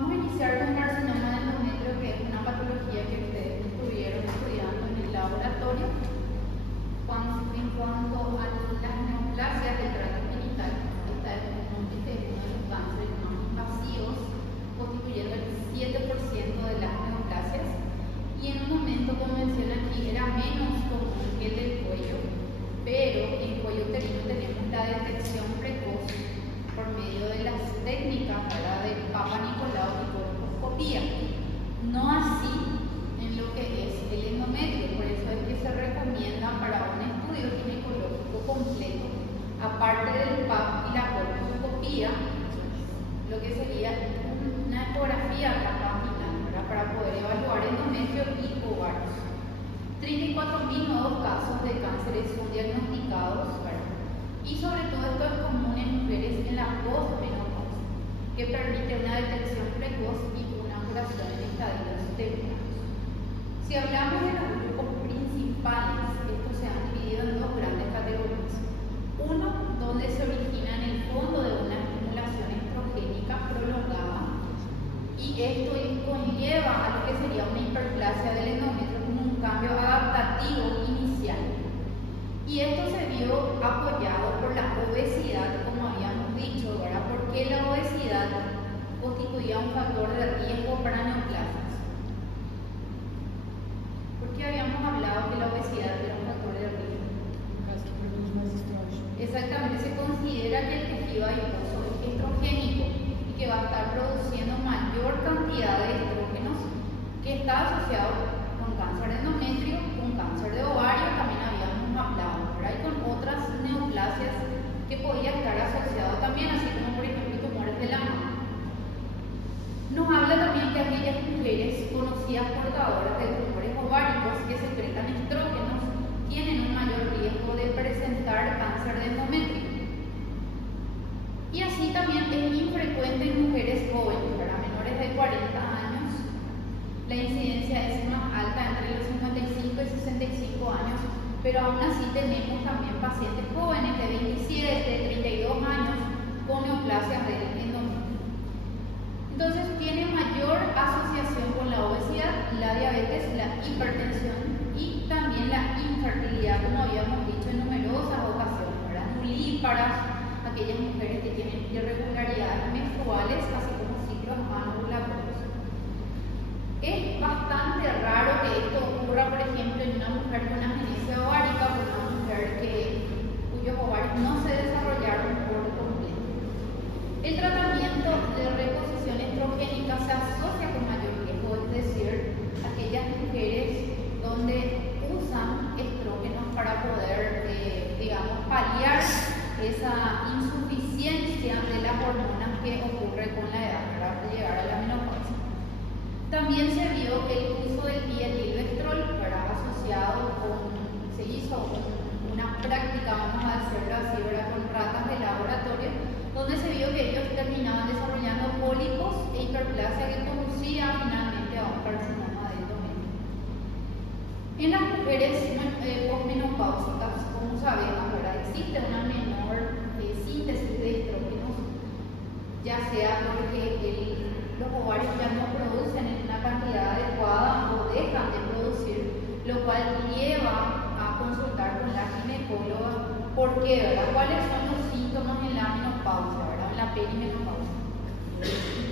Vamos a iniciar con carcinoma de endometrio, que es una patología que ustedes estuvieron estudiando en el laboratorio. En cuanto a las neoplasias del tracto genital, este es uno de los cánceres más invasivos, constituyendo el 7% de las neoplasias, y en un momento, como mencioné aquí, era menos común que el del cuello, pero en cuello uterino tenemos la detección precoz por medio de las técnicas de Papa Nicolau y colposcopía. No así en lo que es el endometrio, por eso es que se recomienda para un estudio ginecológico completo, aparte del PAP y la colposcopía, lo que sería una ecografía vaginal para poder evaluar endometrio y ovarios. 34.000 nuevos casos de cánceres son diagnosticados, y sobre todo esto es común en mujeres en la posmenopausia, que permite una detección precoz y una curación en estadios tempranos. Si hablamos de los grupos principales, estos se han dividido en dos grandes categorías. Uno, donde se origina en el fondo de una estimulación estrogénica prolongada, y esto conlleva a lo que sería una hiperplasia del endometrio como un cambio adaptativo inicial. Y esto se vio apoyado por la obesidad, como habíamos dicho, ¿verdad? Porque la obesidad constituía un factor de riesgo para neoplasias. ¿Por qué habíamos hablado que la obesidad era un factor de riesgo? Exactamente, se considera que el tejido adiposo es estrogénico y que va a estar produciendo mayor cantidad de estrógenos, que está asociado con cáncer de endometrio, con cáncer de ovario, también habíamos hablado, ¿verdad? Y con otras neoplasias que podía estar asociado también, así como por ejemplo tumores de la mama. Nos habla también que aquellas mujeres conocidas portadoras de tumores ováricos que secretan estrógenos tienen un mayor riesgo de presentar cáncer de endometrio. Y así también es infrecuente en mujeres jóvenes, ¿verdad? Menores de 40 años. La incidencia es más alta entre los 55 y 65 años, pero aún así tenemos también pacientes jóvenes de 27, de 32 años con neoplasias del endometrio. Entonces tiene mayor asociación con la obesidad, la diabetes, la hipertensión y también la infertilidad, como habíamos dicho en numerosas ocasiones, ¿verdad? Nulíparas, aquellas mujeres que tienen irregularidades menstruales, así como ciclos anovulatorios. Es bastante raro que esto ocurra, por ejemplo, en una mujer con agenesia ovárica, con una mujer cuyos ovarios no se desarrollaron por completo. El tratamiento de reposición estrogénica se asocia con mayor riesgo, es decir, aquellas mujeres donde usan estrógenos para poder, paliar esa insuficiencia de las hormonas que ocurre con la edad para llegar a la menopausia. También se vio el uso del diethylvestrol asociado se hizo una práctica, vamos a decirlo así, con ratas de laboratorio, donde se vio que ellos terminaban desarrollando pólipos e hiperplasia que conducía finalmente a un carcinoma de endometrio. En las mujeres posmenopáusicas, como sabemos, existe una menor síntesis de estrógenos, ya sea porque los ovarios ya no producen en una cantidad adecuada o dejan de producir, lo cual lleva a consultar con la ginecóloga. ¿Por qué, verdad? ¿Cuáles son los síntomas en la menopausia, verdad? En la perimenopausia.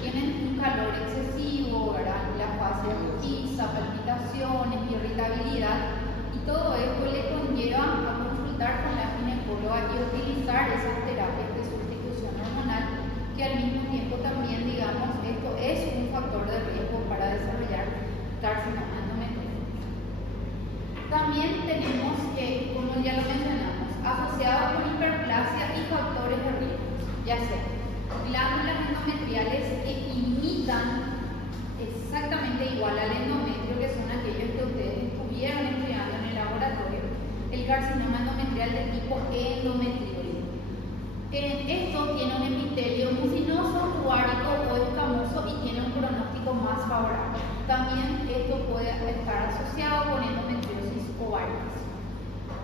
Tienen un calor excesivo, ¿verdad? La fase rojiza, palpitaciones, irritabilidad, y todo esto le conlleva a consultar con la ginecóloga y utilizar esas terapias de sustitución hormonal, que al mismo tiempo también, esto es un factor de riesgo para desarrollar carcinoma endometrial. También tenemos que, como ya lo mencionamos, asociado con hiperplasia y factores de riesgo, ya sea glándulas endometriales que imitan exactamente igual al endometrio, que son aquellos que ustedes estuvieron estudiando en el laboratorio, el carcinoma endometrial de tipo endometrioide. Esto tiene un epitelio mucinoso, ovárico o escamoso y tiene un pronóstico más favorable. También esto puede estar asociado con endometriosis ovárica.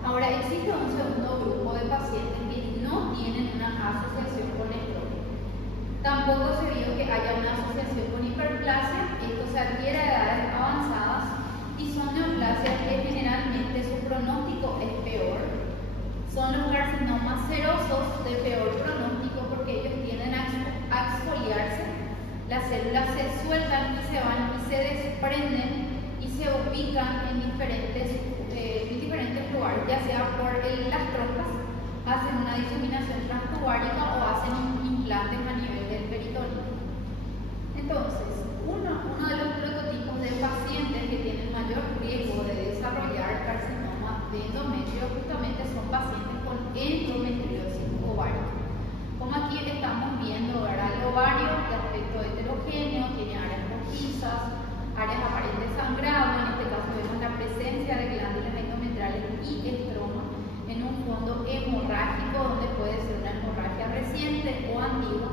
Ahora, existe un segundo grupo de pacientes que no tienen una asociación con estrógeno. Tampoco se vio que haya una asociación asociación con hiperplasia. Esto se adquiere a edades avanzadas y son neoplasias que generalmente su pronóstico es peor. Son los carcinomas serosos de peor pronóstico porque ellos tienden a exfoliarse. Las células se sueltan y se van y se desprenden y se ubican en diferentes lugares, ya sea por las trompas, hacen una diseminación transtubárica o hacen implantes a nivel del peritoneo. Entonces, uno de los prototipos de pacientes que tienen mayor riesgo de desarrollar carcinoma de endometrio justamente son pacientes con endometriosis ovárica. Como aquí estamos viendo, ¿verdad? El ovario de aspecto heterogéneo, tiene áreas rojizas, áreas aparentes sangrado, en este caso vemos la presencia de glándulas endometriales y estroma en un fondo hemorrágico donde puede ser una hemorragia reciente o antigua,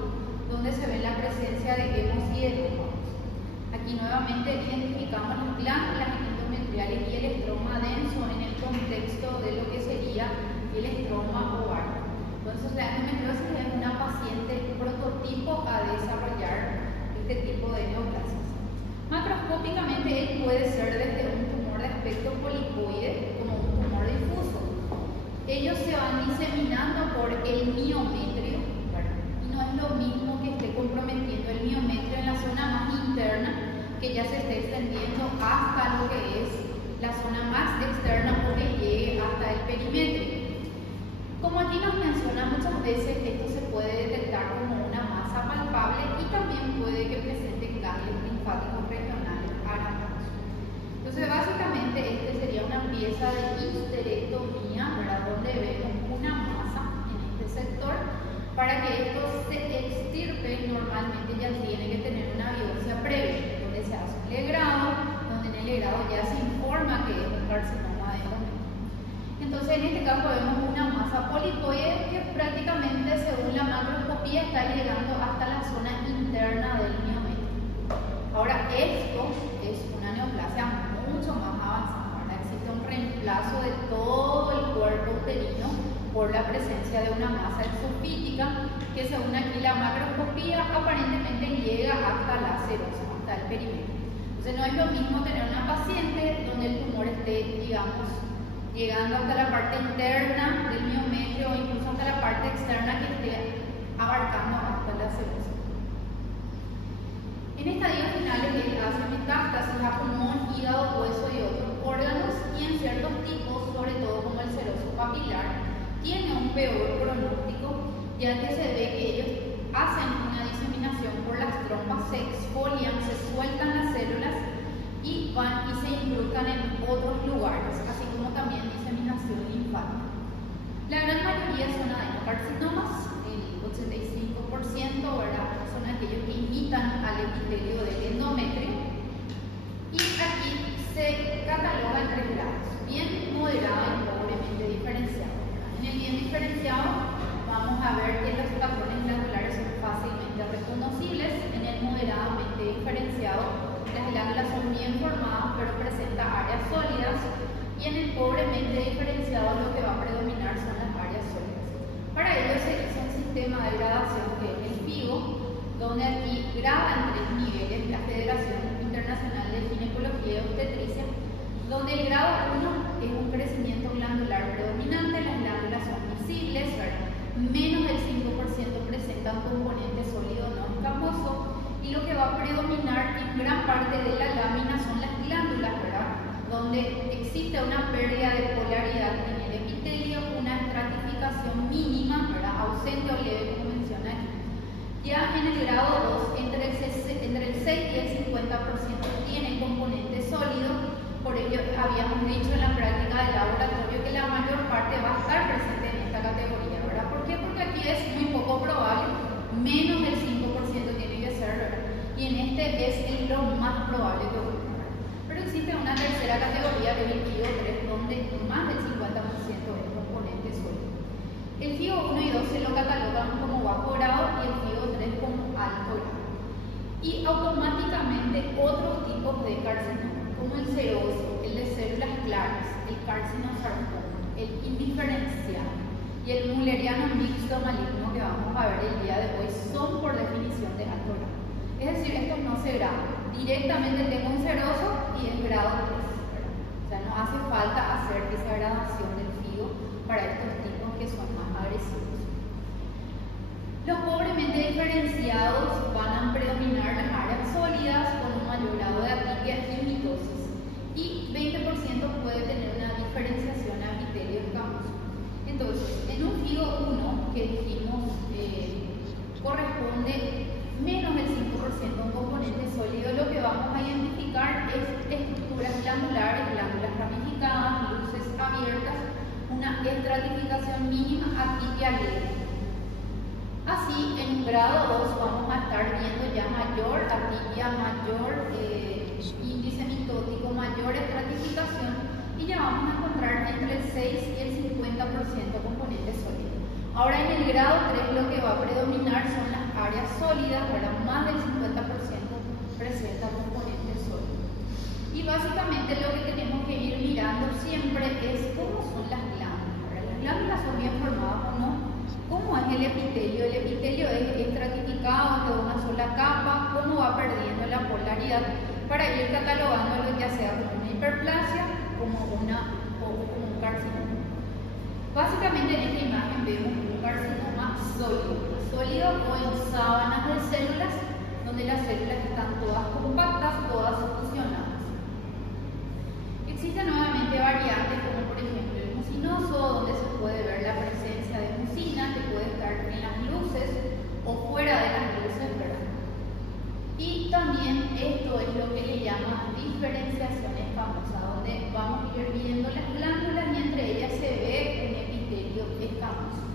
donde se ve la presencia de hemos y edemas. Aquí nuevamente identificamos las glándulas endometriales y el estroma denso en el contexto de lo que sería el estroma ovárico. Entonces la endometriosis es una paciente prototipo a desarrollar este tipo de neoplasias. Macroscópicamente él puede ser desde un tumor de aspecto polipoide como un tumor difuso. Ellos se van diseminando por el miometrio, y no es lo mismo que esté comprometiendo el miometrio en la zona más interna, que ya se esté extendiendo hasta lo que es la zona más externa o que llegue hasta el perimetrio. Como aquí nos menciona muchas veces, esto se puede detectar como una masa palpable y también puede que presente ganglios linfáticos regionales aranjados. Entonces, básicamente, este sería una pieza de histerectomía, ¿verdad? Donde vemos una masa en este sector. Para que esto se extirpe, normalmente ya tiene que tener una biopsia previa, donde se hace un legrado, donde en el legrado ya se informa que es un carcinoma de endometrio. Entonces, en este caso vemos una masa polipoide que prácticamente, según la macroscopía, está llegando hasta la zona interna del miometrio. Ahora, esto es una neoplasia mucho más avanzada. Ahora existe un reemplazo de todo el cuerpo uterino por la presencia de una masa exofítica que, según aquí la macroscopía, aparentemente llega hasta la serosa, hasta el perimetrio. Entonces, no es lo mismo tener una paciente donde el tumor esté, digamos, llegando hasta la parte interna del miometrio o incluso hasta la parte externa que esté abarcando hasta la serosa. En estadios finales él hace metástasis a pulmón, hígado, hueso y otros órganos, y en ciertos tipos, sobre todo como el seroso papilar, tiene un peor pronóstico, ya que se ve que ellos hacen una diseminación por las trompas, se exfolian, se sueltan las células y van y se incrustan en otros lugares, así como también diseminación linfática. La gran mayoría son adenocarcinomas, el 85%, ¿verdad? Son aquellos que imitan al epitelio del endometrio, y aquí se cataloga en 3 grados: bien, moderado y pobremente diferenciado. En el bien diferenciado vamos a ver que los patrones glandulares son fácilmente reconocibles. En el moderadamente diferenciado las glándulas son bien formadas pero presenta áreas sólidas, y en el pobremente diferenciado lo que va a predominar son las áreas sólidas. Para ello se hizo un sistema de gradación que es el FIGO, donde aquí grada en 3 niveles la Federación Internacional de Ginecología y Obstetricia, donde el grado 1 es un crecimiento glandular predominante, las glándulas son visibles, ¿verdad? Menos del 5% presentan componente sólido no escamoso, y lo que va a predominar en gran parte de la lámina son las glándulas, ¿verdad? Donde existe una pérdida de polaridad en el epitelio, una estratificación mínima, ¿verdad? Ausente o leve, como menciona aquí. Ya en el grado 2, entre el 6 y el 50% tiene componente sólido. Por ello habíamos dicho en la práctica del laboratorio que la mayor parte va a estar presente en esta categoría, ¿verdad? ¿Por qué? Porque aquí es muy poco probable, menos del 5% tiene que ser, ¿verdad? Y en este es lo más probable que ocurra. Pero existe una tercera categoría que es el FIGO 3, donde más del 50% es componente sólido. El FIGO 1 y 2 se lo catalogan como bajo grado y el FIGO 3 como alto grado. Y automáticamente otros tipos de carcinoma, como el seroso, el de células claras, el carcinosarcoma, el indiferenciado y el mulleriano mixto maligno que vamos a ver el día de hoy, son por definición de alto grado. Es decir, estos no grado. Directamente tengo un seroso y es grado 3. O sea, no hace falta hacer esa gradación del FIGO para estos tipos que son más agresivos. Los pobremente diferenciados van a predominar las áreas sólidas con un mayor grado de atipia y mitosis. Y 20% puede tener una diferenciación a epitelio escamoso. Entonces, en un FIGO 1 que dijimos corresponde menos del 5% a un componente sólido, lo que vamos a identificar es estructuras glandulares, glándulas ramificadas, luces abiertas, una estratificación mínima atipia leve. Así, en un grado 2 vamos a estar viendo ya mayor atipia, mayor índice mitótico, mayor estratificación, y ya vamos a encontrar entre el 6 y el 50% componente sólido. Ahora en el grado 3 lo que va a predominar son las áreas sólidas, para más del 50% presenta componente sólido. Y básicamente lo que tenemos que ir mirando siempre es cómo son las glándulas. Las glándulas son bien formadas o no. ¿Cómo es el epitelio? El epitelio es estratificado de una sola capa, cómo va perdiendo la polaridad para ir catalogando ya sea como una hiperplasia como un carcinoma. Básicamente en esta imagen vemos un carcinoma sólido o en sábanas de células, donde las células están todas compactas, todas fusionadas. Existen nuevamente variantes como por ejemplo el mucinoso, donde se puede ver la presencia de mucina, que puede estar en las luces o fuera de las luces, ¿verdad? Y también esto es lo que le llaman diferenciación escamosa, donde vamos a ir viendo las glándulas y entre ellas se ve un epitelio escamoso.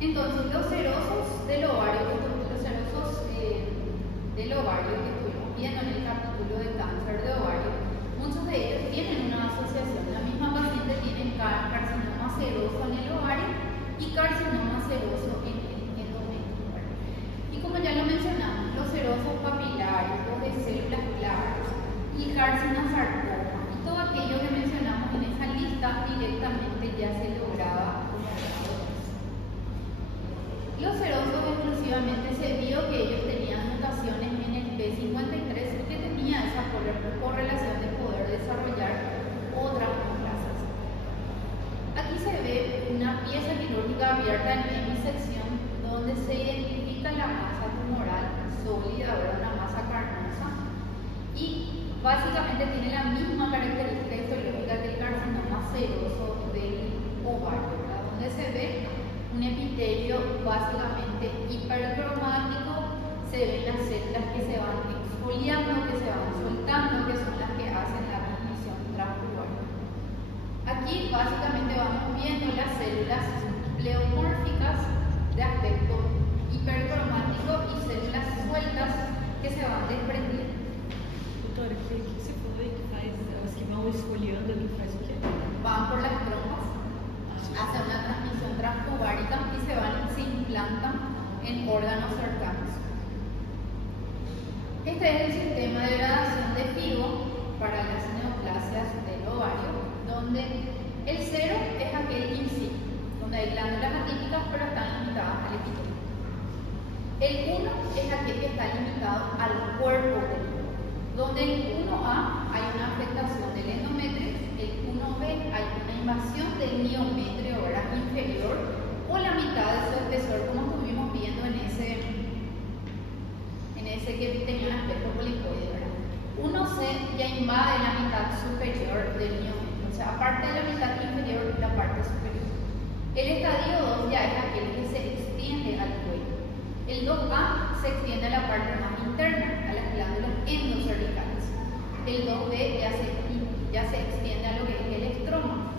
Entonces, los serosos del ovario que estuvimos viendo en el capítulo de cáncer de ovario, muchos de ellos tienen una asociación. La misma paciente tiene carcinoma seroso en el ovario y carcinoma seroso en el endometrio. Y como ya lo mencionamos, los serosos papilares, los de células claras y carcinosarcoma, y todo aquello que mencionamos en esa lista directamente ya se lograba como grado 3. Los serosos exclusivamente se vio que ellos tenían mutaciones en el P53 que tenía esa correlación de poder desarrollar otras neoplasias. Aquí se ve una pieza quirúrgica abierta en hemisección donde se identifica la masa tumoral sólida, una masa carnosa, y básicamente tiene la misma característica histológica que el carcinoma seroso del ovario, donde se ve un epitelio básicamente hipercromático, se ven las células que se van exfoliando, que se van soltando, que son las que hacen la transmisión transuvaria. Aquí básicamente vamos viendo las células pleomórficas de aspecto hipercromático y células sueltas que se van desprendiendo. Doutora, o que você falou aí que faz, elas que vão esfoliando, que faz o quê? Van por las trompas, hacen una transmisión transuvárica y se implantan en órganos cercanos. Este es el sistema de gradación de FIGO para las neoplasias del ovario, donde el 0 es aquel in situ, donde hay glándulas atípicas pero están limitadas al epitelio. El 1 es aquel que está limitado al cuerpo del útero, donde el 1A hay una afectación del endometrio, el 1B hay una invasión del miometrio inferior o la mitad de su espesor, como estuvimos viendo en ese que tenía un aspecto polipoide, ¿verdad? 1C ya invade la mitad superior del miometrio, o sea, aparte de la mitad inferior, la parte superior. El estadio 2 ya es aquel que se extiende al cuello. El 2A se extiende a la parte más interna, a las glándulas endocervicales. El 2B ya se extiende a lo que es el estroma.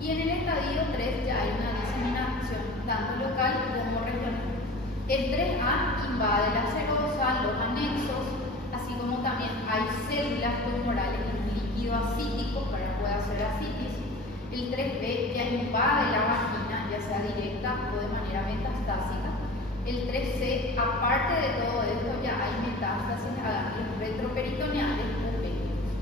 Y en el estadio 3 ya hay una diseminación tanto local como regional. El 3A invade la serosa, los anexos, así como también hay células tumorales en líquido acítico para poder hacer ascitis. El 3B ya invade la vagina, ya sea directa o de manera metastásica. El 3C, aparte de todo esto, ya hay metástasis a ganglios retroperitoneales o pequeños.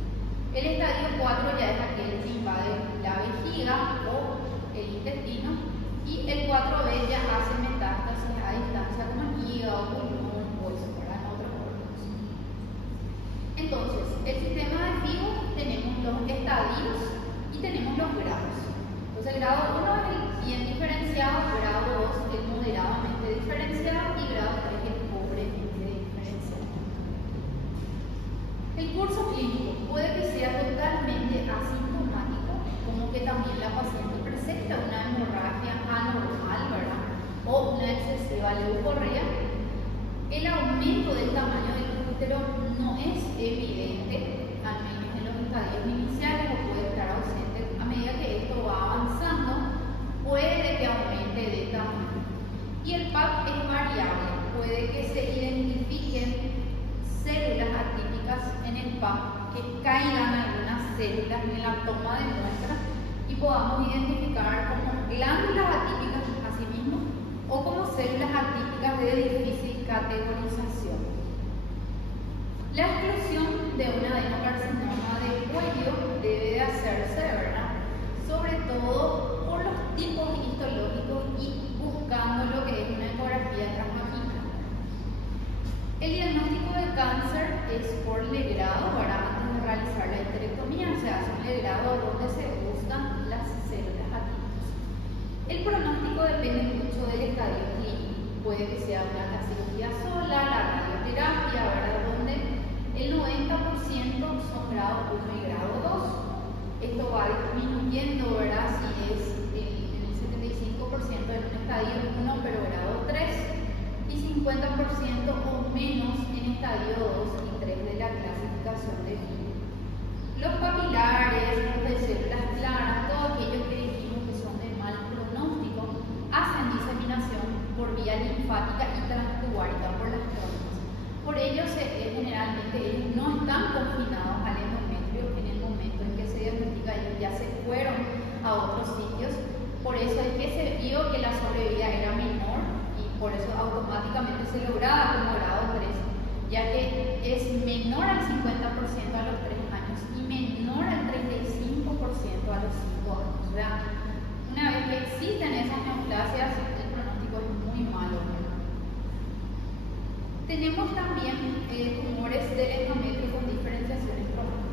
El estadio 4 ya es aquel que invade la vejiga o el intestino. Y el 4B ya hace metástasis a distancia como en hígado, pulmón, hueso, en otros órganos. el sistema de FIBO tenemos los estadios y tenemos los grados. Entonces el grado 1 es el bien diferenciado, grado 2 el moderadamente diferenciado y grado 3 el pobremente diferenciado. El curso clínico puede que sea totalmente asintomático, como que también la paciente presenta una hemorragia anormal, ¿verdad? O una excesiva leucorrea. El aumento del tamaño del útero no es evidente, al menos en los estadios iniciales, o puede estar ausente. A medida que esto va avanzando, puede que aumente de tamaño. Y el PAP es variable, puede que se identifiquen células atípicas en el PAP, que caigan algunas células en la toma de muestra y podamos identificar como glándulas atípicas asimismo o como células atípicas de difícil categorización. La exclusión de un adenocarcinoma de cuello debe de hacerse, ¿verdad? Sobre todo por los tipos histológicos y buscando lo que es una ecografía transvaginal. El diagnóstico de cáncer es por legrado, ¿verdad? Antes de realizar la histerectomía se hace un legrado donde se buscan las células atípicas. El pronóstico depende mucho del estadio clínico. Puede que sea la cirugía sola, la radioterapia, ¿verdad? Donde el 90% son grado 1 y grado 2. Esto va disminuyendo, ¿verdad? Si es en el 75% en un estadio 1, pero grado 3, y 50% o menos en estadio 2 y 3 de la clasificación de FIBO. Los papilares, los de células claras, todo aquello que dijimos que son de mal pronóstico, hacen diseminación por vía linfática y transtubárica por las trompas. Por ello, generalmente ellos no están confinados al endometrio en el momento en que se diagnostica, ellos ya se fueron a otros sitios. Por eso es que se vio que la sobrevida era menor y por eso automáticamente se lograba como grado 3, ya que es menor al 50% a los 3 años y menor al 35% a los 5 años. O sea, una vez que existen esas neoplasias, el pronóstico es muy malo. Tenemos también tumores del endometrio con diferenciación estromal.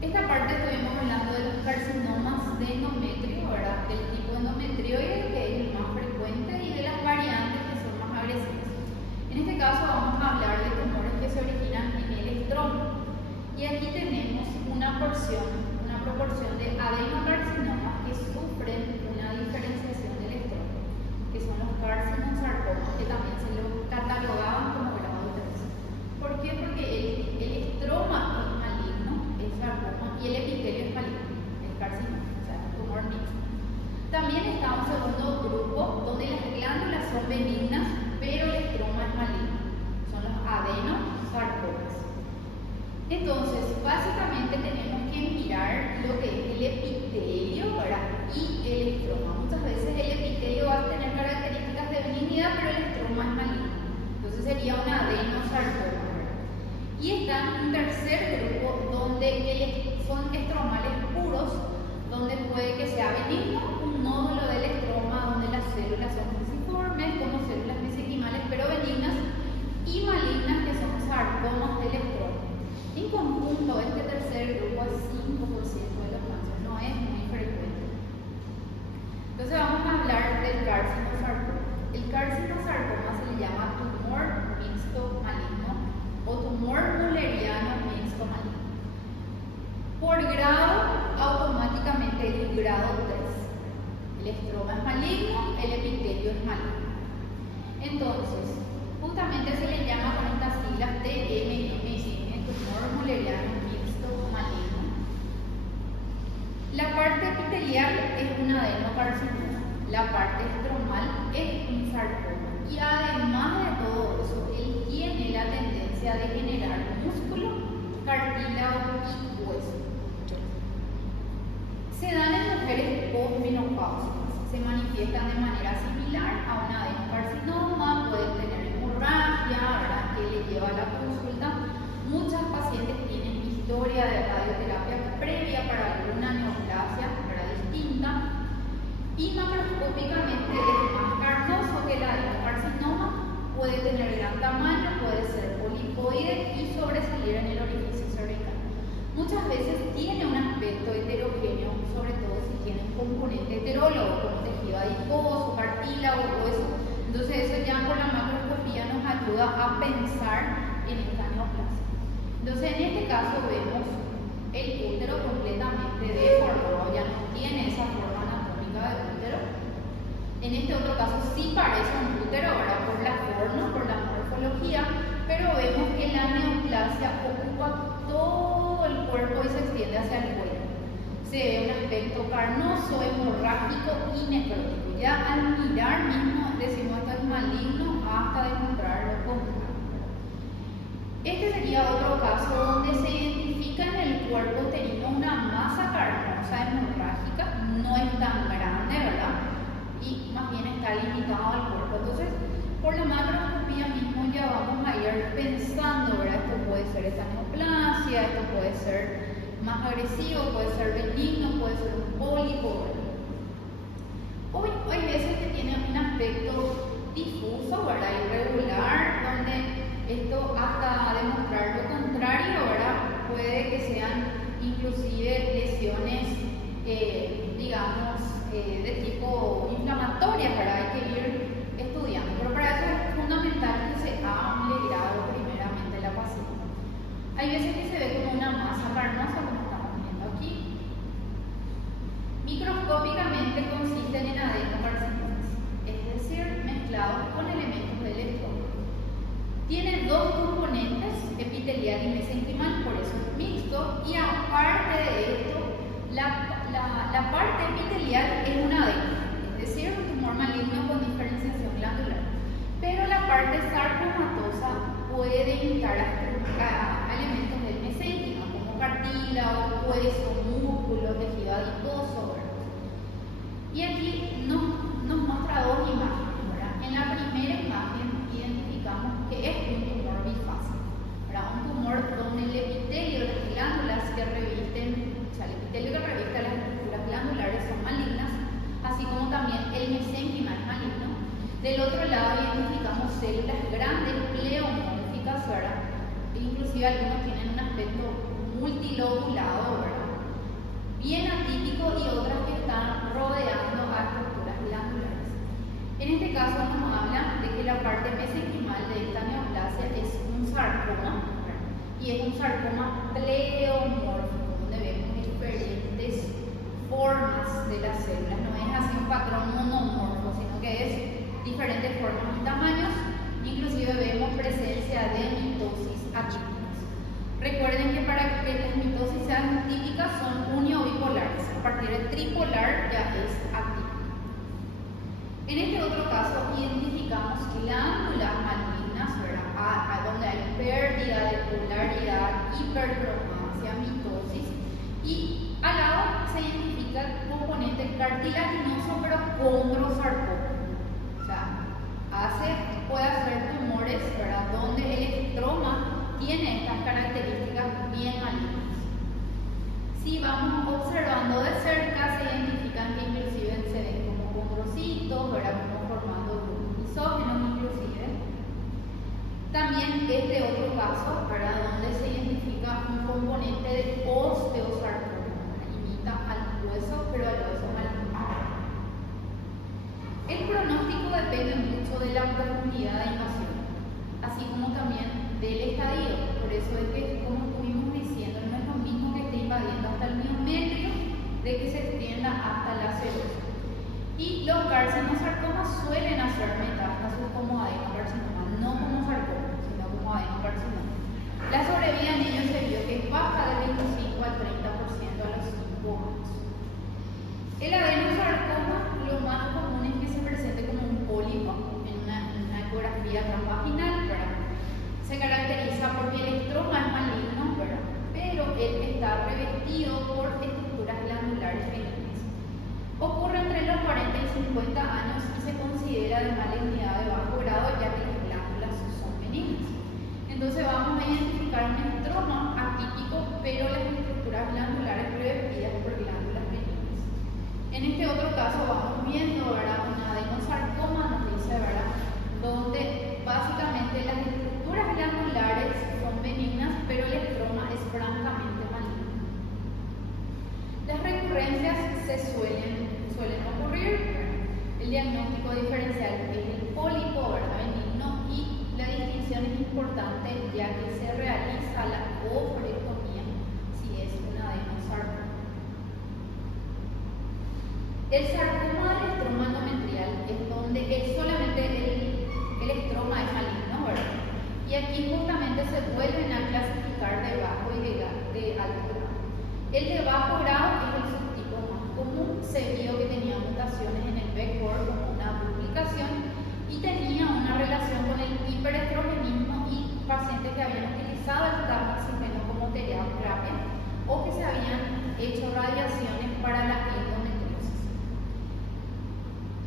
Esta parte estuvimos hablando de los carcinomas de endometrio, ¿verdad? Del tipo endometrioide, que es el más frecuente, y de las variantes que son más agresivas. En este caso vamos a hablar de tumores que se originan en el estroma. Y aquí tenemos una proporción de adenocarcinomas que sufren una diferenciación del estroma, que son los carcinosarcomas, que también se los catalogaban como grado 3. ¿Por qué? Porque el estroma es maligno, el sarcoma, y el epitelio es maligno, el carcinoma, o sea, el tumor mixto. También está un segundo grupo donde las glándulas son benignas, pero el estroma es maligno, son los adenosarcomas. Entonces, básicamente tenemos que mirar lo que es el epitelio, ¿verdad? Y el estroma. Muchas veces el epitelio va a tener características de benignidad, pero el estroma es maligno. Entonces sería un adenosarcoma, ¿verdad? Y está un tercer grupo donde son estromales puros, donde puede que sea benigno, un nódulo del estroma donde las células son fusiformes, como células mesenquimales, pero benignas, y malignas, que son sarcomas del estroma. En conjunto, este tercer grupo es 5% de los cánceres, no es muy frecuente. Entonces vamos a hablar del carcinosarcoma. El carcinosarcoma se le llama tumor mixto maligno o tumor mulleriano mixto maligno. Por grado, automáticamente el grado 3. El estroma es maligno, el epitelio es maligno. Entonces, justamente se le llama con estas siglas TMM, tumor mulleriano mixto maligno. La parte epitelial es un adenocarcinoma, la parte estromal es un sarcoma. Y además de todo eso, él tiene la tendencia de generar músculo, cartílago y hueso. Se dan en mujeres posmenopáusicas, se manifiestan de manera similar a un adenocarcinoma, pueden tener hemorragia, ¿verdad?, que le lleva a la consulta. Muchas pacientes tienen historia de radioterapia previa para alguna neoplasia distinta y macroscópicamente es más carnoso que el adenocarcinoma, puede tener gran tamaño, puede ser polipoide y sobresalir en el orificio muchas veces tiene un aspecto heterogéneo, sobre todo si tiene un componente heterólogo, como tejido adiposo, cartílago, hueso. Entonces eso ya con la macroscopía nos ayuda a pensar en esta neoplasia. Entonces en este caso vemos el útero completamente deformado, ya no tiene esa forma anatómica de útero. En este otro caso sí parece un útero, ahora por la forma, por la morfología, pero vemos que la neoplasia ocupa todo el cuerpo y se extiende hacia el cuello. Se ve un aspecto carnoso, hemorrágico y necrótico. Ya al mirar mismo decimos esto es maligno hasta demostrar lo contrario. Este sería otro caso donde se identifica en el cuerpo uterino una masa carnosa hemorrágica, no es tan grande, ¿verdad? Y más bien está limitado al cuerpo. Entonces, por la macroscopía mismo ya vamos a ir pensando, ¿verdad? Esto puede ser esta neoplasia, esto puede ser más agresivo, puede ser benigno, puede ser un pólipo. Hoy hay veces que tiene un aspecto difuso, ¿verdad? Irregular, donde esto hasta demostrar lo contrario, ¿verdad? Puede que sean inclusive lesiones, digamos, de tipo inflamatorias, ¿verdad? Hay que ir estudiando, pero para eso es fundamental que se hable grado primeramente la paciente. Hay veces que se ve como una masa carnosa, como estamos viendo aquí. Microscópicamente consisten en adenocarcinomas, es decir, mezclados con elementos del estómago. Tiene dos componentes, epitelial y mesenquimal, por eso es mixto, y aparte de esto, la parte epitelial es un adeno, es decir, un tumor maligno con diferenciación glandular. Pero la parte sarcomatosa puede indicar a elementos del mesénquima, como cartílago, hueso, músculo, tejido adiposo, ¿verdad? Y aquí nos muestra dos imágenes, ¿verdad? En la primera imagen identificamos que es un tumor bifásico, ¿verdad? Un tumor donde el epitelio, las glándulas que revisten, o sea, el epitelio que reviste las estructuras glandulares son malignas, así como también el mesénquima es maligno. Del otro lado identificamos células grandes, pleomórficas, ¿verdad? Inclusive algunos tienen un aspecto multilobulado, ¿verdad? Bien atípico, y otras que están rodeando a estructuras glandulares. En este caso nos habla de que la parte mesenquimal de esta neoplasia es un sarcoma, ¿verdad? Y es un sarcoma pleomórfico, donde vemos diferentes formas de las células. No es así un patrón monomorfo, sino que es diferentes formas y tamaños. Inclusive vemos presencia de mitosis atípicas. Recuerden que para que las mitosis sean típicas son uniobipolares. A partir de tripolar ya es atípico. En este otro caso identificamos glándulas malignas, ¿verdad? Donde hay pérdida de polaridad, hipercromasia, mitosis, y al lado se identifica el componente cartilaginoso pero condrosarcoma. O sea, puede hacer tumores, ¿verdad? Donde el estroma tiene estas características bien malignas. Si vamos observando de cerca, se identifican que inclusive se ven como condrocitos, ¿verdad? Como formando grupos misógenos inclusive. También este otro caso, ¿verdad? Donde se identifica un componente de osteosarcoma, imita al hueso, pero al hueso maligno. El pronóstico depende mucho de la profundidad de invasión, así como también del estadio. Por eso es que, como estuvimos diciendo, no es lo mismo que esté invadiendo hasta el miometrio de que se extienda hasta la células. Y los carcinosarcomas suelen hacer metástasis como adenocarcinoma, no como sarcoma, sino como adenocarcinoma. La sobrevida en ellos se vio que es baja del 25 al 30% a los 5 años. El adenosarcoma, lo más común es que se presente como un pólipo en una ecografía transvaginal, ¿verdad? Se caracteriza porque el estroma es maligno, ¿verdad? Pero él está revestido por estructuras glandulares benignas. Ocurre entre los 40 y 50 años y se considera de malignidad de bajo grado, ya que las glándulas son importante ya que se realiza la oophorectomía si es un adenosarcoma. El sarcoma del estroma endometrial es donde solamente el estroma es maligno, ¿verdad? Y aquí justamente se vuelven a clasificar de bajo y de alto grado. El de bajo grado es el subtipo más común. Se vio que tenía mutaciones en el BEC4 como una duplicación y tenía una relación con el hiperestrogenismo y pacientes que habían utilizado el tamoxifeno como terapia o que se habían hecho radiaciones para la endometriosis.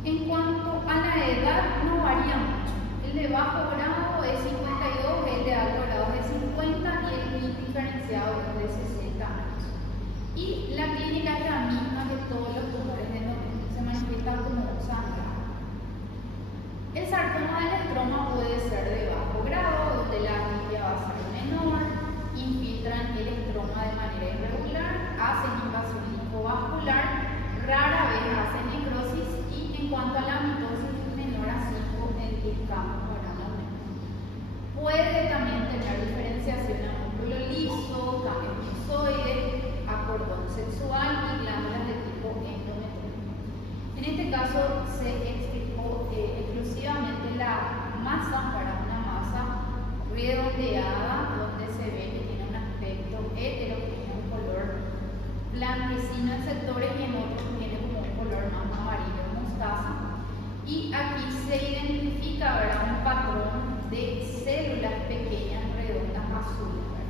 En cuanto a la edad, no varía mucho. El de bajo grado es 52, el de alto grado es 50 y el indiferenciado es de 60 años. Y la clínica es la misma que todos los tumores de endometrio, se manifiesta como sangrado. El sarcoma del estroma puede ser de bajo grado, donde la atrofia va a ser menor, infiltran el estroma de manera irregular, hacen invasión linfovascular, rara vez hacen necrosis y en cuanto a la mitosis menor a 5 en 10 campos. Puede también tener diferenciación a músculo liso, cambios misoides, a cordón sexual y glándulas de tipo endometrial. En este caso se explicó exclusivamente la masa para una masa redondeada donde se ve que tiene un aspecto heterogéneo, un color blanquecino en sectores y en otros tiene como un color más amarillo mostaza. Y aquí se identifica, ¿verdad?, un patrón de células pequeñas redondas azules, ¿verdad?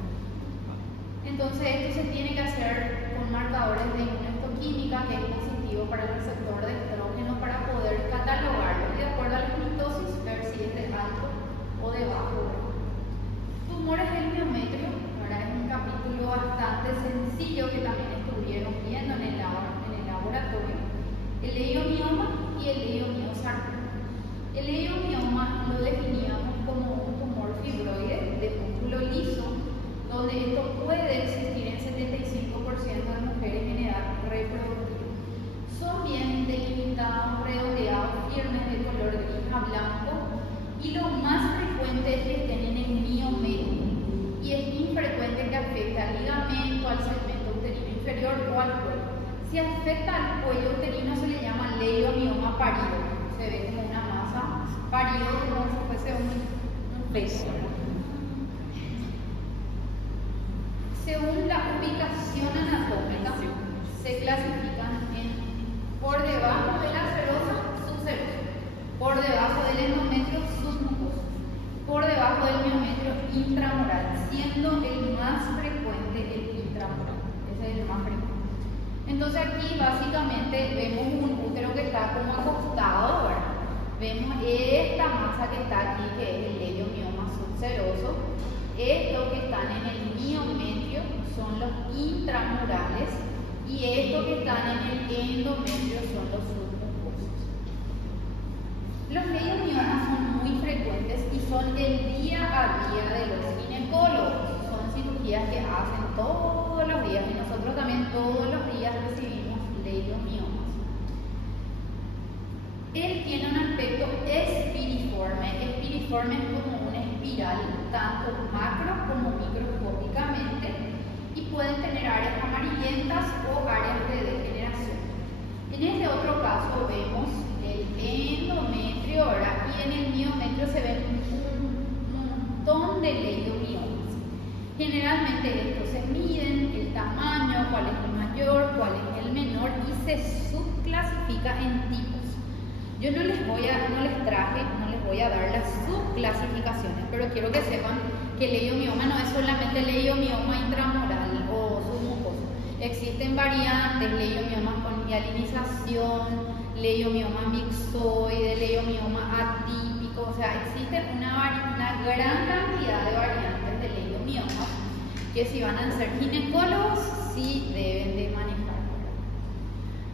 Entonces esto se tiene que hacer con marcadores de inmunohistoquímica que es positivo para el receptor de estrógeno para poder catalogarlo y de acuerdo a la mitosis ver si es de alto o de bajo grado. Tumores del miometrio, ¿verdad?, es un capítulo bastante sencillo que también estuvieron viendo en el laboratorio. El leiomioma y el leiomiosarcoma. El leiomioma lo definíamos como un tumor fibroide de músculo liso, donde esto puede existir en 75% de mujeres en edad reproductiva. Son bien delimitados, redondeados, firmes de color gris a blanco y lo más frecuente es que estén en el miometrio y es infrecuente que afecte al ligamento, al segmento uterino inferior o al cuello. Si afecta al cuello uterino se le llama leiomioma parido. Se ve como una masa parido, como si fuese un pez. Según la ubicación anatómica, se clasifican por debajo de la serosa, subserosa, por debajo del endometrio, submucoso, por debajo del miometrio, intramural, siendo el más frecuente el intramural. Ese es el más frecuente. Entonces aquí básicamente vemos un útero que está como acostado, ¿verdad? Vemos esta masa que está aquí, que es el leiomioma subseroso. Estos que están en el miometrio son los intramurales y estos que están en el endometrio son los submucosos. Los leiomiomas son muy frecuentes y son el día a día de los ginecólogos. Son cirugías que hacen todos los días y nosotros también todos los días recibimos leiomiomas. Él tiene un aspecto espiriforme. Espiriforme es como una espiral, tanto macro como microscópicamente, y pueden tener áreas amarillentas o áreas de degeneración. En este otro caso vemos el endometrio, ¿verdad?, y en el miometrio se ven un montón de leiomiomas. Generalmente estos se miden, el tamaño, cuál es el mayor, cuál es el menor, y se subclasifica en tipos. Yo no les voy a dar las subclasificaciones, pero quiero que sepan que el leiomioma no es solamente leiomioma intramural o submucoso. Existen variantes, leiomioma con hialinización, leiomioma mixoide, leiomioma atípico, o sea, existe una gran cantidad de variantes de leiomiomas que si van a ser ginecólogos sí deben de manejar.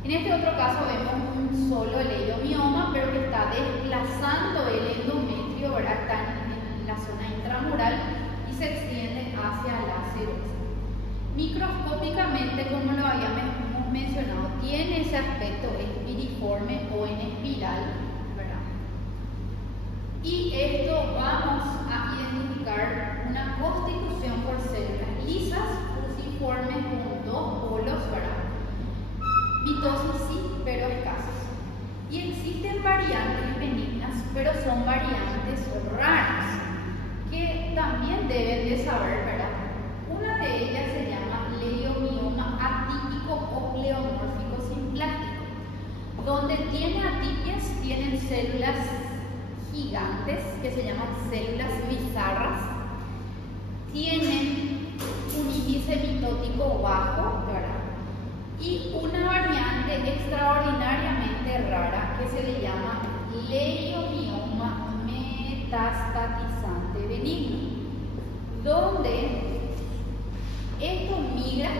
En este otro caso vemos un solo leiomioma, pero que está desplazando el endometrio, ¿verdad?, está en la zona intramural y se extiende hacia la serosa. Microscópicamente, como lo habíamos mencionado, tiene ese aspecto espiriforme o en espiral, ¿verdad? Y esto vamos a identificar Existen variantes benignas, pero son variantes raras que también deben de saber, ¿verdad? Una de ellas se llama leiomioma atípico o pleomórfico simplástico, donde tiene atipias, tienen células gigantes que se llaman células bizarras, tienen un índice mitótico bajo, ¿verdad? Y una variante extraordinariamente rara que se le llama leiomioma metastatizante benigno, donde esto migra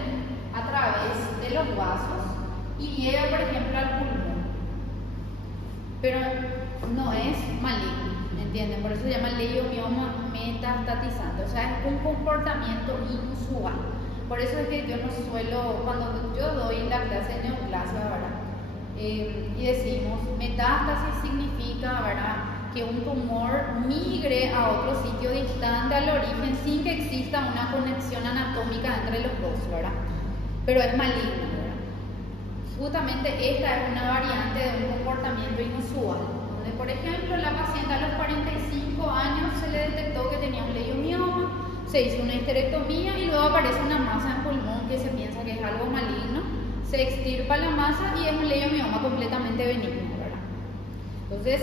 a través de los vasos y llega, por ejemplo, al pulmón, pero no es maligno, ¿entienden? Por eso se llama leiomioma metastatizante, o sea, es un comportamiento inusual. Por eso es que yo no suelo, cuando yo doy la clase de neoplasia, ¿verdad? Y decimos, metástasis significa, ¿verdad?, que un tumor migre a otro sitio distante al origen sin que exista una conexión anatómica entre los dos, ¿verdad? Pero es maligno, ¿verdad? Justamente esta es una variante de un comportamiento inusual, donde, por ejemplo, la paciente a los 45 años se le detectó que tenía un leiomioma, se hizo una histerectomía y luego aparece una masa en pulmón que se piensa que es algo maligno, se extirpa la masa y es un leiomioma completamente benigno, ¿verdad? Entonces,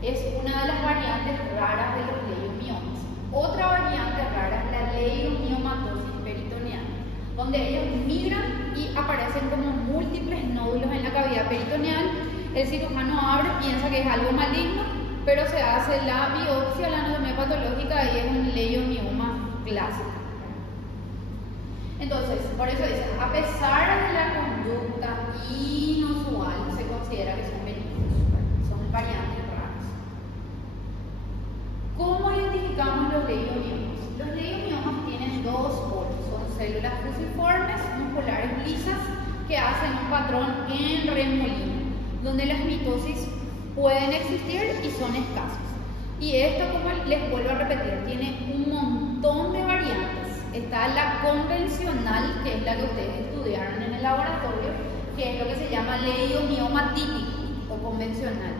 es una de las variantes raras de los leiomiomas. Otra variante rara es la leiomiomatosis peritoneal, donde ellos migran y aparecen como múltiples nódulos en la cavidad peritoneal. El cirujano abre, piensa que es algo maligno, pero se hace la biopsia, la anatomía patológica y es un leiomioma clásico. Entonces, por eso dice, a pesar de la conducta inusual, se considera que son benignos, son variantes raras. ¿Cómo identificamos los leiomiomas? Los leiomiomas tienen dos polos, son células fusiformes, musculares lisas, que hacen un patrón en remolino, donde las mitosis pueden existir y son escasas. Y esto, como les vuelvo a repetir, tiene un montón de variantes. Está la convencional, que es la que ustedes estudiaron en el laboratorio, que es lo que se llama leiomioma típico o convencional.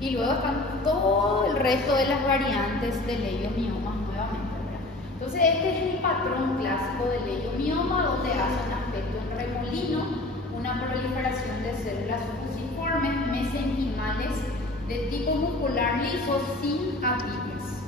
Y luego están todo el resto de las variantes de leiomiomas nuevamente, ¿verdad? Entonces este es el patrón clásico del leiomioma, donde hace un aspecto en remolino, una proliferación de células fusiformes mesenquimales de tipo muscular liso sin atipias.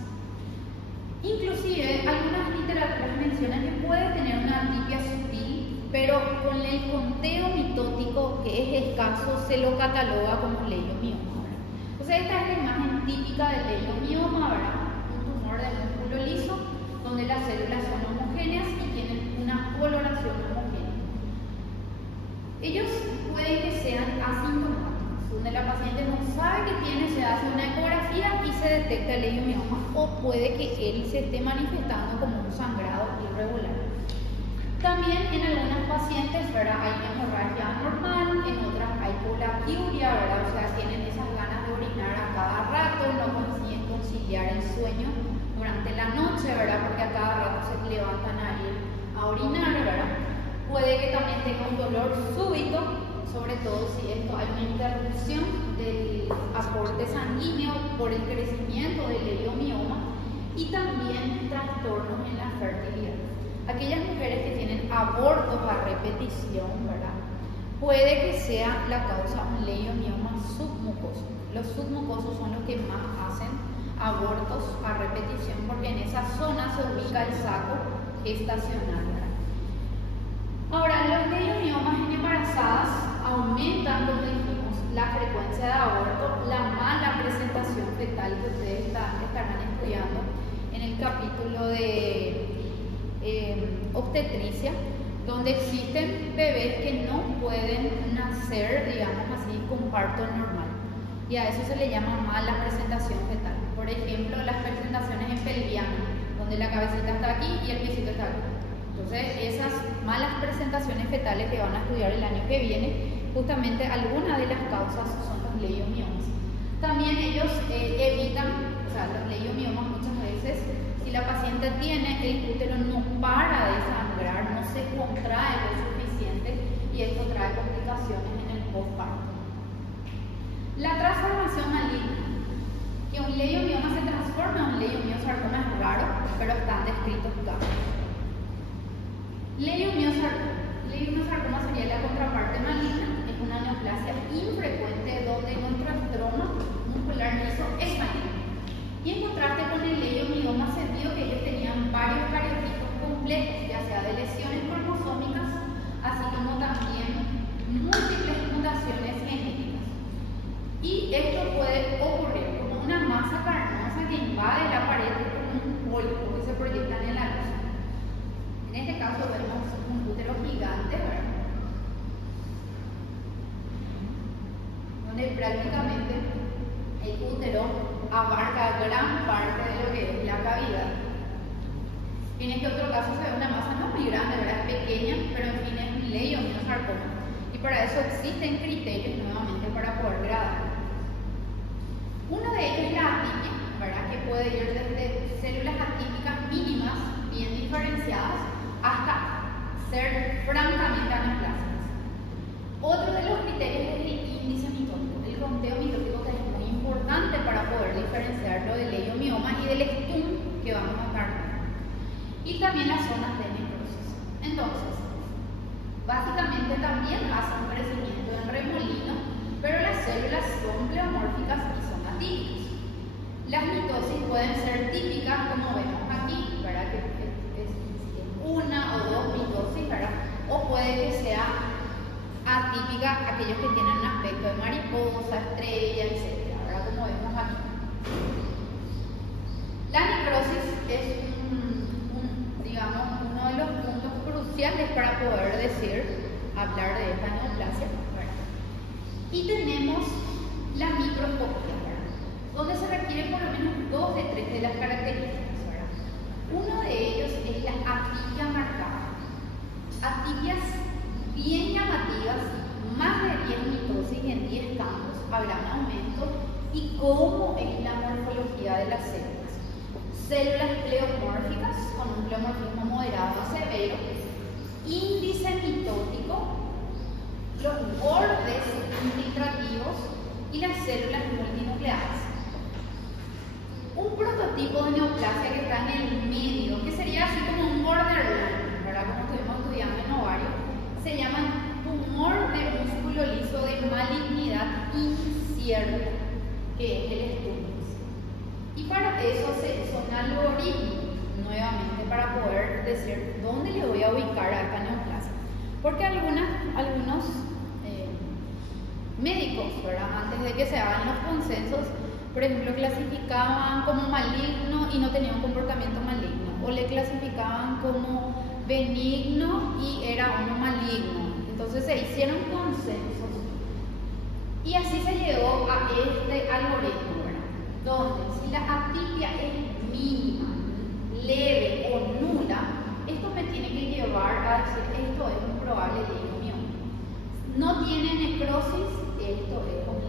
Inclusive algunas literaturas mencionan que puede tener una atipia sutil, pero con el conteo mitótico que es escaso se lo cataloga como leiomioma, ¿verdad? Entonces esta es la imagen típica del leiomioma, ¿verdad? Un tumor de músculo liso donde las células son homogéneas y tienen una coloración homogénea. Ellos pueden que sean asintomáticos, donde la paciente no sabe que tiene, se hace una ecografía y se detecta el leiomioma, o puede que él se esté manifestando como un sangrado irregular. También en algunas pacientes, ¿verdad?, hay hemorragia anormal, en otras hay colaquiuria, ¿verdad?, o sea, tienen esas ganas de orinar a cada rato, no consiguen conciliar el sueño durante la noche, ¿verdad?, porque a cada rato se levantan a ir a orinar, ¿verdad? Puede que también tenga un dolor súbito, sobre todo si esto hay una interrupción del aporte sanguíneo por el crecimiento del leiomioma, y también trastornos en la fertilidad. Aquellas mujeres que tienen abortos a repetición, ¿verdad?, puede que sea la causa un leiomioma submucoso. Los submucosos son los que más hacen abortos a repetición, porque en esa zona se ubica el saco gestacional, ¿verdad? Ahora, los leiomiomas en embarazadas aumentan, como dijimos, la frecuencia de aborto, la mala presentación fetal que ustedes estarán estudiando en el capítulo de obstetricia, donde existen bebés que no pueden nacer, digamos así, con parto normal. Y a eso se le llama mala presentación fetal. Por ejemplo, las presentaciones en pelviana, donde la cabecita está aquí y el piecito está aquí. Entonces, esas malas presentaciones fetales que van a estudiar el año que viene, justamente algunas de las causas son los leiomiomas. También ellos evitan, o sea, los leiomiomas muchas veces, si la paciente tiene, el útero no para de sangrar, no se contrae lo suficiente y esto trae complicaciones en el postparto. La transformación maligna. Que un leiomioma se transforma en un leiomiosarcoma es raro, pero están descritos casos. Leiomiosarcoma sería la contraparte maligna, es una neoplasia infrecuente donde nuestro estroma muscular liso es maligno. Y en contraste con el leiomioma se vio que ellos tenían varios cariotitos complejos, ya sea de lesiones cromosómicas, así como también múltiples mutaciones genéticas. Y esto puede ocurrir como una masa carnosa que invade la pared como un pólipo que se proyecta en la luz. En este caso vemos un útero gigante, ¿verdad? Donde prácticamente el útero abarca gran parte de lo que es la cavidad. En este otro caso se ve una masa no muy grande, ¿verdad? Es pequeña, pero en fin es un leiomiosarcoma. Y para eso existen criterios nuevamente para poder gradar. Uno de ellos es la atipia, ¿verdad? Que puede ir desde células atípicas mínimas, bien diferenciadas, hasta ser francamente aneplásicas. Otro de los criterios es el índice mitótico, el conteo mitótico, que es muy importante para poder diferenciarlo del leiomioma y del STUM que vamos a estar viendo. Y también las zonas de necrosis. Entonces, básicamente también hace un crecimiento en remolino, pero las células son pleomórficas y son atípicas. Las mitosis pueden ser típicas, como vemos aquí, ¿verdad? Que es una o dos mitosis, ¿verdad? O puede que sea atípica aquellos que tienen un aspecto de mariposa, estrella, etc., ¿verdad? Como vemos aquí. La necrosis es digamos, uno de los puntos cruciales para poder hablar de esta neoplasia, ¿verdad? Y tenemos la microscopía, ¿verdad? Donde se requieren por lo menos 2 de 3 de las características, ¿verdad? Uno de ellos es la atipia marcada. Atipias bien llamativas, más de 10 mitosis en 10 campos, habrá un aumento. ¿Y cómo es la morfología de las células? Células pleomórficas con un pleomorfismo moderado a severo, índice mitótico, los bordes infiltrativos y las células multinucleadas. Un prototipo de neoplasia que está en el medio, que sería así como un borderline, ¿verdad? Como estuvimos estudiando en ovario, se llama tumor de músculo liso de malignidad incierta, que es el STUM. Y para eso son algoritmos, nuevamente, para poder decir dónde le voy a ubicar a esta neoplasia. Porque algunos médicos, ¿verdad? Antes de que se hagan los consensos, por ejemplo, clasificaban como maligno y no tenían un comportamiento maligno. O le clasificaban como benigno y era uno maligno. Entonces se hicieron consensos. Y así se llegó a este algoritmo, donde si la atipia es mínima, leve o nula, esto me tiene que llevar a decir esto es un probable leiomioma. No tiene necrosis, esto es un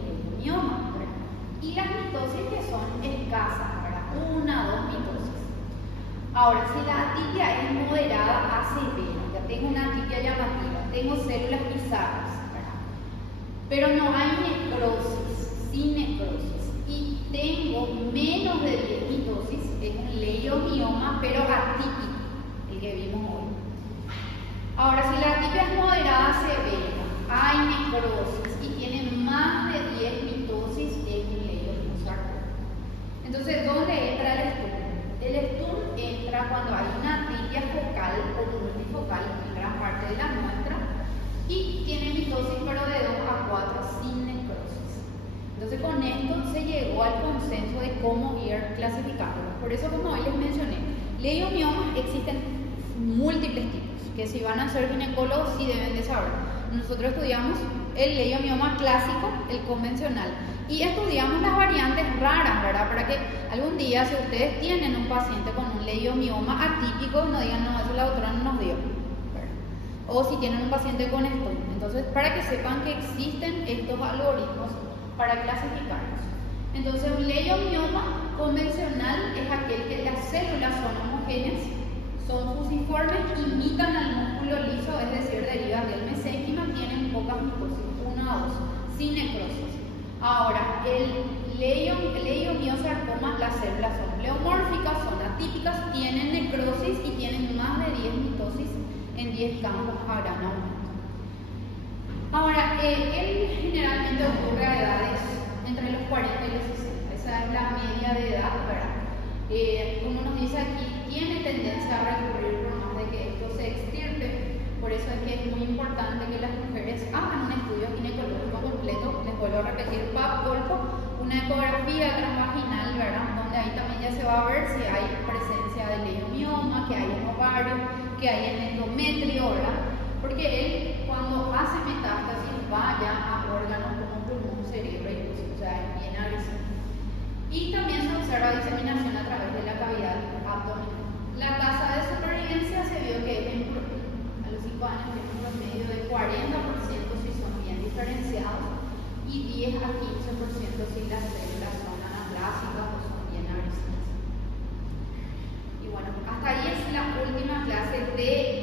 leiomioma, ¿verdad? Y las mitosis que son escasas, ¿verdad? 1 o 2 mitosis. Ahora, si la atipia es moderada a severa, ya tengo una atipia llamativa, tengo células bizarras, ¿verdad? Pero no hay necrosis, sin necrosis. Y tengo menos de 10 mitosis, es un leiomioma, pero atípico, el que vimos hoy. Ahora, si la atipia es moderada severa, hay necrosis y tiene más de 10 mitosis, es un leiomiosarcoma. Entonces, ¿dónde entra el STUM? El STUM entra cuando hay una atipia focal o multifocal en gran parte de la muestra y tiene mitosis, pero de 2 a 4 sin necrosis. Entonces con esto se llegó al consenso de cómo ir clasificándolo. Por eso, como hoy les mencioné, leiomioma existen múltiples tipos, que si van a ser ginecólogos sí deben de saber. Nosotros estudiamos el leiomioma clásico, el convencional, y estudiamos las variantes raras, ¿verdad? Para que algún día, si ustedes tienen un paciente con un leiomioma atípico, no digan, no, eso la doctora no nos dio, ¿verdad? O si tienen un paciente con esto. Entonces, para que sepan que existen estos algoritmos para clasificarlos. Entonces, un leiomioma convencional es aquel que las células son homogéneas, son fusiformes, imitan al músculo liso, es decir, derivan del mesénquima, tienen pocas mitosis, 1 a 2, sin necrosis. Ahora, el leiomiosarcoma, las células son pleomórficas, son atípicas, tienen necrosis y tienen más de 10 mitosis en 10 campos a gran aumento. Ahora, él generalmente ocurre a edades entre los 40 y los 60, esa es la media de edad, ¿verdad? Como nos dice aquí, tiene tendencia a recurrir por más de que esto se extirpe, por eso es que es muy importante que las mujeres hagan un estudio ginecológico completo, les vuelvo a repetir, PAP, Golfo, una ecografía transvaginal, ¿verdad? Donde ahí también ya se va a ver si hay presencia de leiomioma, que hay en ovario, que hay en endometrio, ¿verdad? Porque él, cuando hace metástasis, va ya a órganos como pulmón, cerebro y hueso, o sea, es bien agresivo. Y también se observa diseminación a través de la cavidad abdominal. La tasa de supervivencia se vio que a los 5 años tiene un promedio de 40% si son bien diferenciados y 10 a 15% si las células son anaplásicas o son bien agresivas. Y bueno, hasta ahí es la última clase de